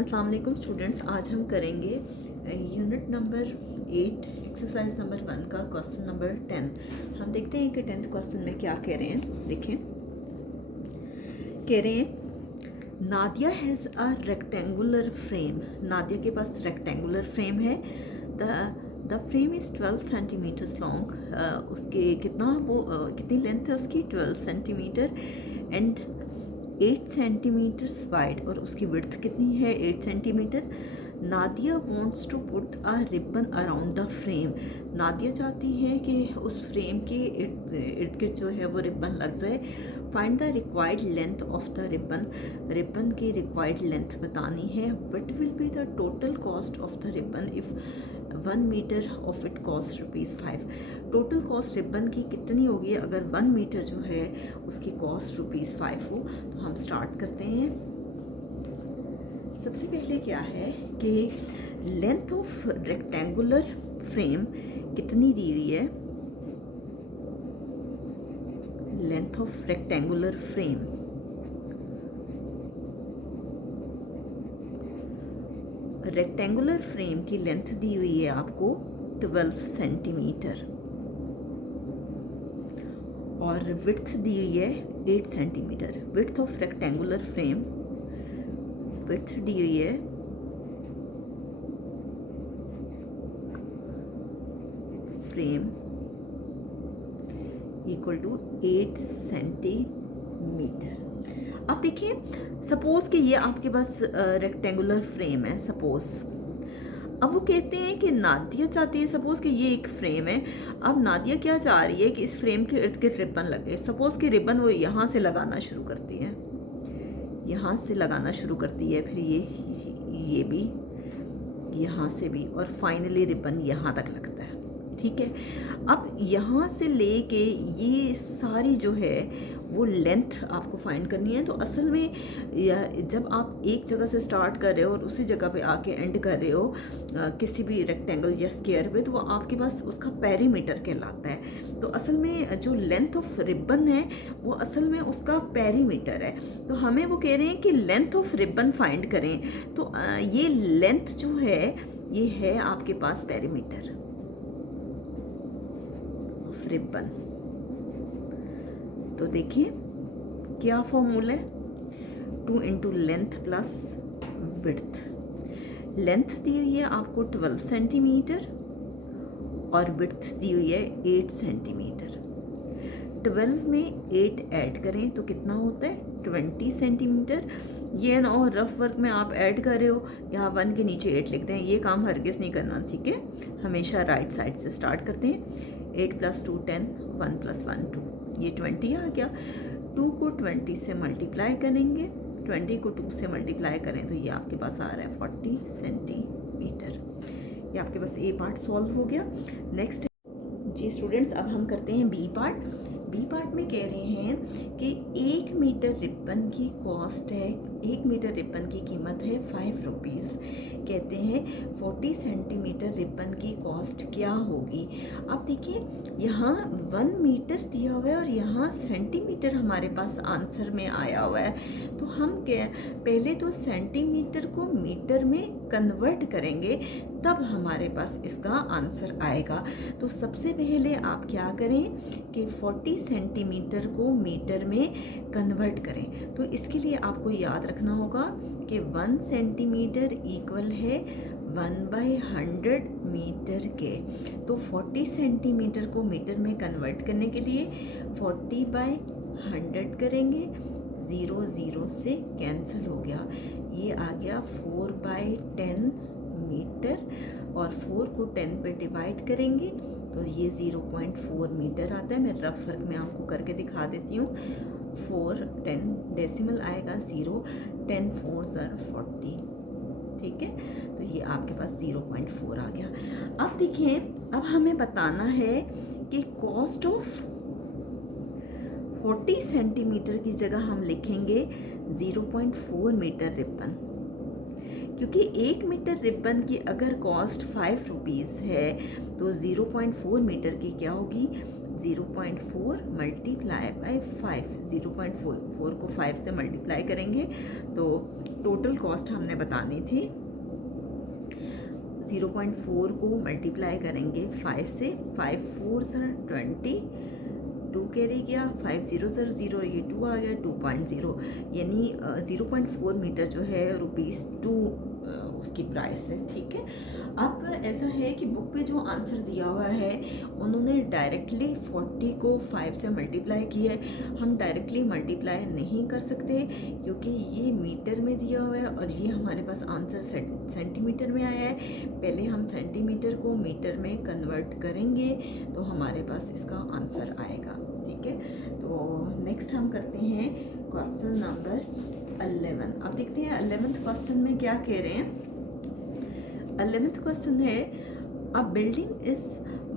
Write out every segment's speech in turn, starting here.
अस्सलाम वालेकुम स्टूडेंट्स, आज हम करेंगे यूनिट नंबर 8 एक्सरसाइज नंबर 1 का क्वेश्चन नंबर 10। हम देखते हैं कि 10th क्वेश्चन में क्या कह रहे हैं। देखें, कह रहे हैं Nadia has a rectangular frame. Nadia के पास रेक्टेंगुलर फ्रेम है। The frame is 12 centimetres long. उसके कितनी लेंथ है उसकी? 12 सेंटीमीटर एंड 8 सेंटीमीटर्स वाइड, और उसकी विड्थ कितनी है? 8 centimetre. Nadia wants to put a ribbon around the frame. Nadia चाहती है कि उस फ्रेम के इर्द गिर्द जो है वो रिबन लग जाए। Find the required length of the ribbon. Ribbon की रिक्वायर्ड लेंथ बतानी है। What will be the total cost of the ribbon if 1 metre of it cost ₹5। Total cost ribbon की कितनी होगी अगर 1 मीटर जो है उसकी कॉस्ट ₹5 हो। तो हम स्टार्ट करते हैं। सबसे पहले क्या है कि लेंथ ऑफ रेक्टेंगुलर फ्रेम कितनी दी हुई है। Length of rectangular frame rectangular frame की लेंथ दी हुई है आपको 12 सेंटीमीटर, और विड्थ दी हुई है 8 centimetre. Width of rectangular frame, width दी हुई है फ्रेम इक्वल टू 8 सेंटीमीटर। अब देखिए, सपोज कि ये आपके पास रेक्टेंगुलर फ्रेम है। सपोज अब वो कहते हैं कि नादिया चाहती है, सपोज कि ये एक फ्रेम है। अब नादिया क्या चाह रही है कि इस फ्रेम के इर्द गिर्द रिबन लगे। सपोज कि रिबन वो यहाँ से लगाना शुरू करती है, यहाँ से लगाना शुरू करती है, फिर ये भी, यहाँ से भी, और फाइनली रिबन यहाँ तक लगता है। ठीक है, अब यहाँ से लेके ये सारी जो है वो लेंथ आपको फाइंड करनी है। तो असल में जब आप एक जगह से स्टार्ट कर रहे हो और उसी जगह पे आके एंड कर रहे हो किसी भी रेक्टेंगल या स्क्वायर पे, तो वो आपके पास उसका पेरीमीटर कहलाता है। तो असल में जो लेंथ ऑफ रिबन है वो असल में उसका पेरीमीटर है। तो हमें वो कह रहे हैं कि लेंथ ऑफ रिबन फाइंड करें। तो ये लेंथ जो है ये है आपके पास पेरीमीटर ऑफ रिबन। तो देखिए क्या फॉर्मूला है, 2 into length plus width. Length दी हुई है आपको 12 सेंटीमीटर और विड्थ दी हुई है 8 सेंटीमीटर। 12 में 8 ऐड करें तो कितना होता है? 20 सेंटीमीटर। ये ना हो रफ वर्क में आप ऐड कर रहे हो, यहाँ 1 के नीचे 8 लिखते हैं, ये काम हरगिज़ नहीं करना। ठीक है, हमेशा राइट साइड से स्टार्ट करते हैं। 8 + 2 10, 1 + 1 2, ये 20 आ गया। 2 को 20 से मल्टीप्लाई करेंगे, 20 को 2 से मल्टीप्लाई करें तो ये आपके पास आ रहा है 40 सेंटीमीटर। ये आपके पास ए पार्ट सॉल्व हो गया। नेक्स्ट जी स्टूडेंट्स, अब हम करते हैं बी पार्ट। बी पार्ट में कह रहे हैं कि 1 मीटर रिबन की कॉस्ट है, 1 मीटर रिबन की कीमत है ₹5। कहते हैं 40 सेंटीमीटर रिबन की कॉस्ट क्या होगी। अब देखिए, यहाँ 1 मीटर दिया हुआ है और यहाँ सेंटीमीटर हमारे पास आंसर में आया हुआ है। तो हम पहले तो सेंटीमीटर को मीटर में कन्वर्ट करेंगे, तब हमारे पास इसका आंसर आएगा। तो सबसे पहले आप क्या करें कि 40 सेंटीमीटर को मीटर में कन्वर्ट करें। तो इसके लिए आपको याद रखना होगा कि 1 सेंटीमीटर इक्वल है 1/100 मीटर के। तो 40 सेंटीमीटर को मीटर में कन्वर्ट करने के लिए 40/100 करेंगे, 0 0 से कैंसिल हो गया। ये आ गया 4/10 मीटर, और 4 को 10 पे डिवाइड करेंगे तो ये 0.4 मीटर आता है। मैं रफ वर्क में आपको करके दिखा देती हूँ। 4 10 डेसिमल आएगा 0, 10 4 ज़र 40। ठीक है, तो ये आपके पास 0.4 आ गया। अब देखिए, अब हमें बताना है कि कॉस्ट ऑफ 40 सेंटीमीटर की जगह हम लिखेंगे 0.4 मीटर रिबन, क्योंकि 1 मीटर रिबन की अगर कॉस्ट ₹5 है तो 0.4 मीटर की क्या होगी? 0.4 मल्टीप्लाई बाय 5, 0.4 को 5 से मल्टीप्लाई करेंगे तो टोटल कॉस्ट हमने बतानी थी। 0.4 को मल्टीप्लाई करेंगे 5 से, 5 4 सर 20, 2 कैरी गया, 5 0 सर 0, ये 2 आ गया, 2.0 यानी 0.4 मीटर जो है ₹2 उसकी प्राइस है। ठीक है, अब ऐसा है कि बुक पे जो आंसर दिया हुआ है उन्होंने डायरेक्टली 40 को 5 से मल्टीप्लाई किया है। हम डायरेक्टली मल्टीप्लाई नहीं कर सकते क्योंकि ये मीटर में दिया हुआ है और ये हमारे पास आंसर सेंटीमीटर में आया है। पहले हम सेंटीमीटर को मीटर में कन्वर्ट करेंगे तो हमारे पास इसका आंसर आएगा। ठीक है, तो नेक्स्ट हम करते हैं क्वेश्चन नंबर 11। अब देखते हैं 11th क्वेश्चन में क्या कह रहे हैं। 11th क्वेश्चन है a building is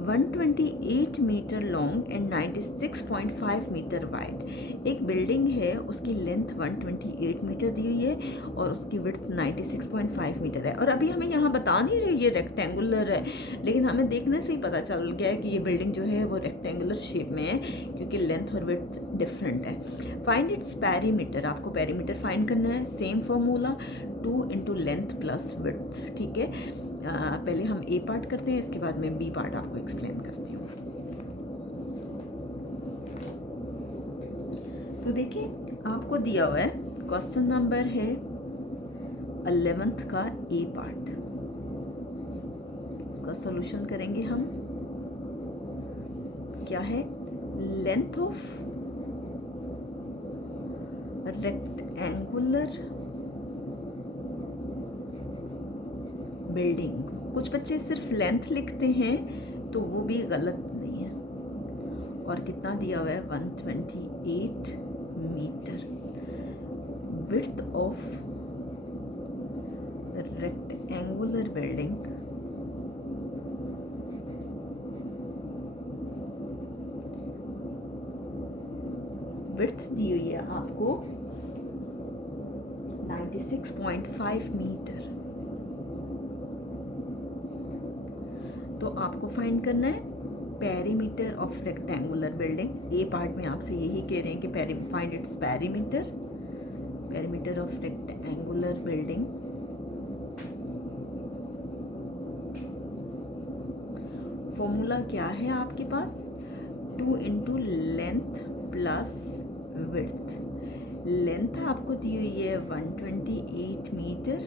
128 metre long and 96.5 metre wide. एक बिल्डिंग है, उसकी लेंथ 128 मीटर दी हुई है और उसकी विड्थ 96.5 मीटर है। और अभी हमें यहाँ बता नहीं रही ये रेक्टेंगुलर है, लेकिन हमें देखने से ही पता चल गया है कि ये बिल्डिंग जो है वो रेक्टेंगुलर शेप में है क्योंकि लेंथ और विड्थ डिफरेंट है। फाइंड इट्स पेरीमीटर, आपको पेरीमीटर फाइंड करना है। Same formula 2 × length plus width. ठीक है, पहले हम ए पार्ट करते हैं, इसके बाद मैं बी पार्ट आपको एक्सप्लेन करती हूँ। तो देखिए आपको दिया हुआ है क्वेश्चन नंबर है 11th का ए पार्ट। इसका सॉल्यूशन करेंगे हम। क्या है, लेंथ ऑफ रेक्टेंगुलर बिल्डिंग। कुछ बच्चे सिर्फ लेंथ लिखते हैं तो वो भी गलत नहीं है। और कितना दिया हुआ है, 128 metre. Width of rectangular building width दी हुई है आपको 96.5 मीटर। तो आपको फाइंड करना है perimeter of rectangular building. A part में आपसे यही कह रहे हैं कि find its perimeter of rectangular building. Formula क्या है आपके पास, 2 × लेंथ प्लस विड्थ। लेंथ आपको दी हुई है 128 मीटर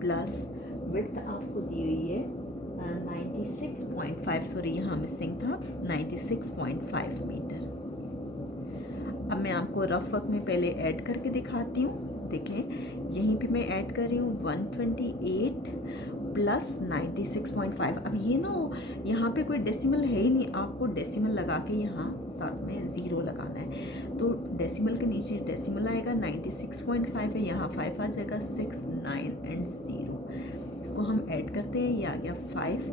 प्लस विड्थ आपको दी हुई है 96.5, सॉरी यहाँ मिसिंग था, 96.5 मीटर। अब मैं आपको रफ वर्क में पहले ऐड करके दिखाती हूँ। देखें यहीं पे मैं ऐड कर रही हूँ 128 प्लस 96.5। अब ये ना हो, यहाँ पे कोई डेसिमल है ही नहीं, आपको डेसिमल लगा के यहाँ साथ में 0 लगाना है। तो डेसिमल के नीचे डेसिमल आएगा, 96.5 है, यहाँ 5 आ जाएगा, 6 9 एंड 0। इसको हम ऐड करते हैं, ये आ गया 5,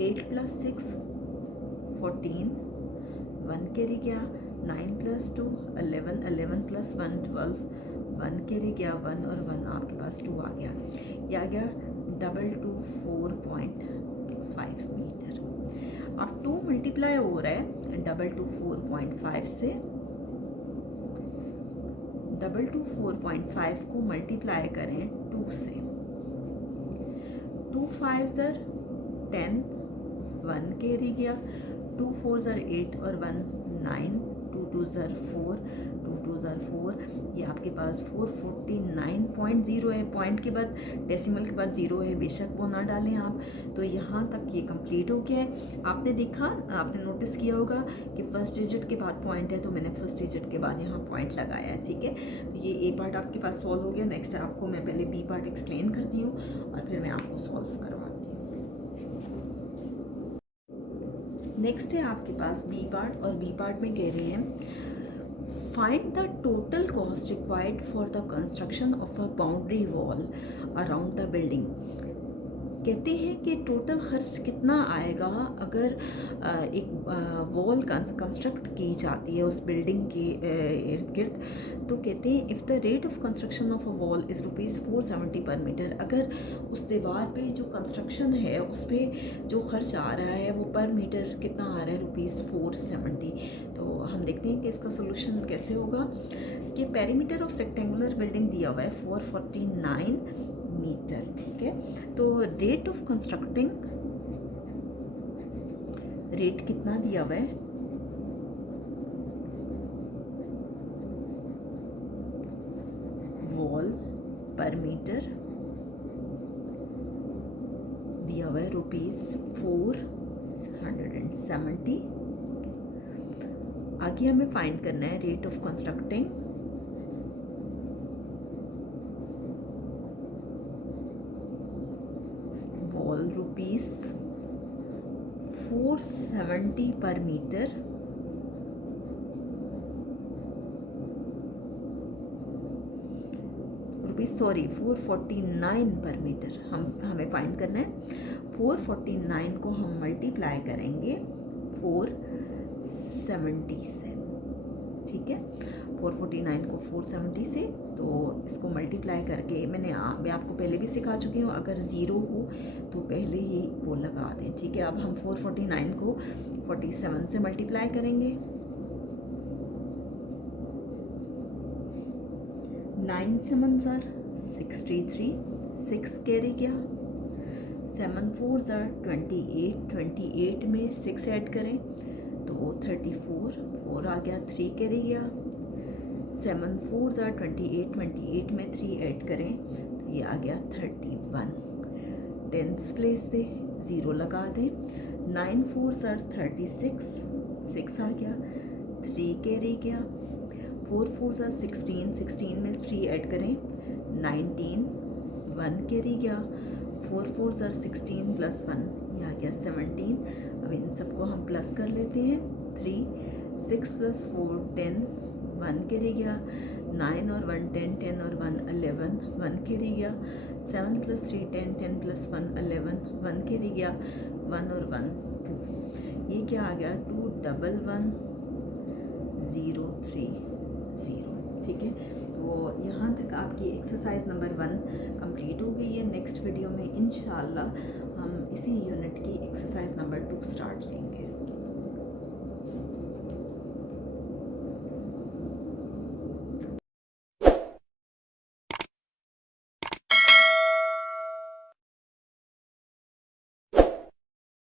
8 + 6 14, 1 कैरी गया, 9 + 2 11, 11 + 1 12, 1 कैरी गया 1 और 1 आपके पास 2 आ गया। ये आ गया 224.5 मीटर। अब 2 मल्टीप्लाई हो रहा है 224.5 से। 224.5 को मल्टीप्लाई करें 2 से, 2 5 10, 1 कैरी गया, 2 4 8 और 1 9, 2 2 4, 2 2 4, ये आपके पास 449.0 है। पॉइंट के बाद डेसिमल के बाद 0 है, बेशक वो ना डालें आप। तो यहाँ तक ये कंप्लीट हो गया है। आपने देखा, आपने नोटिस किया होगा कि फर्स्ट डिजिट के बाद पॉइंट है, तो मैंने फर्स्ट डिजिट के बाद यहाँ पॉइंट लगाया है। ठीक है, तो ये ए पार्ट आपके पास सॉल्व हो गया। नेक्स्ट आपको मैं पहले बी पार्ट एक्सप्लेन करती हूँ और फिर मैं आपको सॉल्व करवाती हूँ। नेक्स्ट है आपके पास बी पार्ट, और बी पार्ट में कह रहे हैं find the total cost required for the construction of a boundary wall around the building. कहते हैं कि टोटल खर्च कितना आएगा अगर एक वॉल कंस्ट्रक्ट की जाती है उस बिल्डिंग के इर्द गिर्द। तो कहते हैं if the rate of construction of a wall is ₹470 पर मीटर, अगर उस दीवार पे जो कंस्ट्रक्शन है उस पर जो खर्च आ रहा है वो पर मीटर कितना आ रहा है, ₹470। तो हम देखते हैं कि इसका सोल्यूशन कैसे होगा। कि पेरीमीटर ऑफ रेक्टेंगुलर बिल्डिंग दिया हुआ है 449 मीटर, ठीक है। तो रेट ऑफ कंस्ट्रक्टिंग, रेट कितना दिया हुआ है, वॉल पर मीटर दिया हुआ है ₹470। आगे हमें फाइंड करना है रेट ऑफ कंस्ट्रक्टिंग वॉल ₹470 पर मीटर, ₹449 पर मीटर हमें फाइंड करना है। 449 को हम मल्टीप्लाई करेंगे 470 से, ठीक है। 449 को 470 से, तो इसको मल्टीप्लाई करके मैं आपको पहले भी सिखा चुकी हूँ, अगर ज़ीरो हो तो पहले ही वो लगा दें, ठीक है। अब हम 449 को 47 से मल्टीप्लाई करेंगे। 9 7 63, 6 कैरी गया, 7 4 28, 28 में 6 ऐड करें तो 34, 4 आ गया, 3 कैरी गया, 7 4 28, 28 में 3 ऐड करें तो ये आ गया 31। टेंथ प्लेस पे 0 लगा दें। 9 4 36, 6 आ गया, 3 कैरी गया, 4 4 16, 16 में 3 ऐड करें 19, 1 कैरी गया, 4 4 16 + 1 ये आ गया 17। अब इन सबको हम प्लस कर लेते हैं। 3 6 + 4 10, 1 कैरी गया, 9 और 1 10, 10 और 1 11, 1 कैरी गया, 7 + 3 10, 10 + 1 11, 1 कैरी गया, 1 और 1 2, ये क्या आ गया 2 1 1 0 3 0, ठीक है। तो यहाँ तक आपकी एक्सरसाइज नंबर 1 कंप्लीट हो गई है। नेक्स्ट वीडियो में इंशाल्लाह हम इसी यूनिट की एक्सरसाइज नंबर 2 स्टार्ट लेंगे।